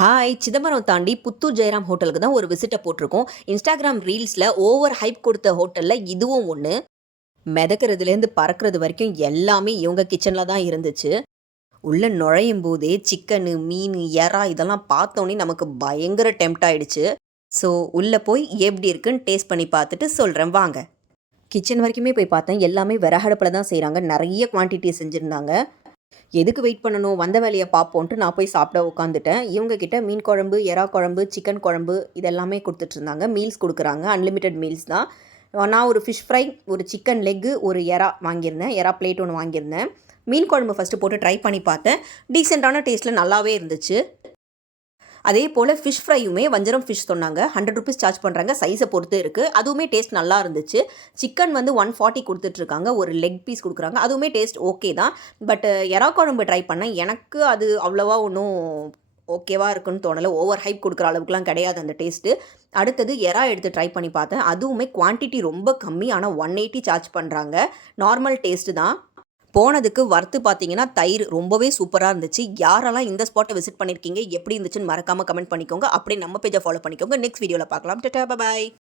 Hi! Chidambaram தாண்டி புத்தூர் ஜெயராம் ஹோட்டலுக்கு தான் ஒரு விசிட்ட போட்டிருக்கோம். இன்ஸ்டாகிராம் ரீல்ஸ்ல ஓவர் ஹைப் கொடுத்த ஹோட்டல்ல இதுவும் ஒண்ணு. மிதக்கிறதுலேருந்து பறக்கிறது வரைக்கும் எல்லாமே இவங்க கிச்சன்ல தான் இருந்துச்சு. உள்ள நுழையும்போதே சிக்கனு, மீனு, எறா இதெல்லாம் பார்த்தோனே நமக்கு பயங்கர டெம்ப்ட் ஆயிடுச்சு. ஸோ உள்ள போய் எப்படி இருக்குன்னு டேஸ்ட் பண்ணி பார்த்துட்டு சொல்றேன் வாங்க. கிச்சன் வரைக்குமே போய் பார்த்தேன். எல்லாமே விறகடுப்புல தான் செய்றாங்க. நெறைய குவான்டிட்டி செஞ்சிருந்தாங்க. எதுக்கு வெயிட் பண்ணணும்? வந்த வேலைய பார்ப்போன்ட்டு நான் போய் சாப்பிட உட்காந்துட்டேன். இவங்க கிட்ட மீன் குழம்பு, எறா குழம்பு, சிக்கன் குழம்பு இதெல்லாமே குடுத்துட்ருந்தாங்க. மீல்ஸ் குடுக்குறாங்க. அன்லிமிட்டட் மீல்ஸ் தான். நான் ஒரு ஃபிஷ் ஃப்ரை, ஒரு சிக்கன் லெக்கு, ஒரு எறா வாங்கியிருந்தேன். எறா பிளேட் ஒன்று வாங்கியிருந்தேன். மீன் குழம்பு ஃபஸ்ட்டு போட்டு ட்ரை பண்ணி பார்த்தேன். டீசென்ட்டான டேஸ்ட்டில் நல்லாவே இருந்துச்சு. அதே போல் ஃபிஷ் ஃப்ரையுமே வஞ்சரம் ஃபிஷ் சொன்னாங்க. ₹100 சார்ஜ் பண்ணுறாங்க. சைஸை பொறுத்து இருக்குது. அதுவுமே டேஸ்ட் நல்லா இருந்துச்சு. சிக்கன் வந்து 140 கொடுத்துட்ருக்காங்க. ஒரு லெக் பீஸ் கொடுக்குறாங்க. அதுவுமே டேஸ்ட் ஓகே தான். பட் எறா குழம்பு ட்ரை பண்ணேன். எனக்கு அது அவ்வளோவா ஒன்றும் ஓகேவா இருக்குன்னு தோணலை. ஓவர் ஹைப் கொடுக்குற அளவுக்குலாம் கிடையாது அந்த டேஸ்ட்டு. அடுத்தது எறா எடுத்து ட்ரை பண்ணி பார்த்தேன். அதுவுமே குவான்டிட்டி ரொம்ப கம்மி. ஆனால் 180 சார்ஜ் பண்ணுறாங்க. நார்மல் டேஸ்ட்டு தான். போனதுக்கு வர்த்து பார்த்தீங்கன்னா, தயிர் ரொம்பவே சூப்பரா இருந்துச்சு. யாரெல்லாம் இந்த ஸ்பாட்ட விசிட் பண்ணியிருக்கீங்க? எப்படி இருந்துச்சுன்னு மறக்காம கமெண்ட் பண்ணிக்கோங்க. அப்படியே நம்ம பேஜ ஃபாலோ பண்ணிக்கோங்க. நெக்ஸ்ட் வீடியோல பார்க்கலாம். டாடா! பாய்.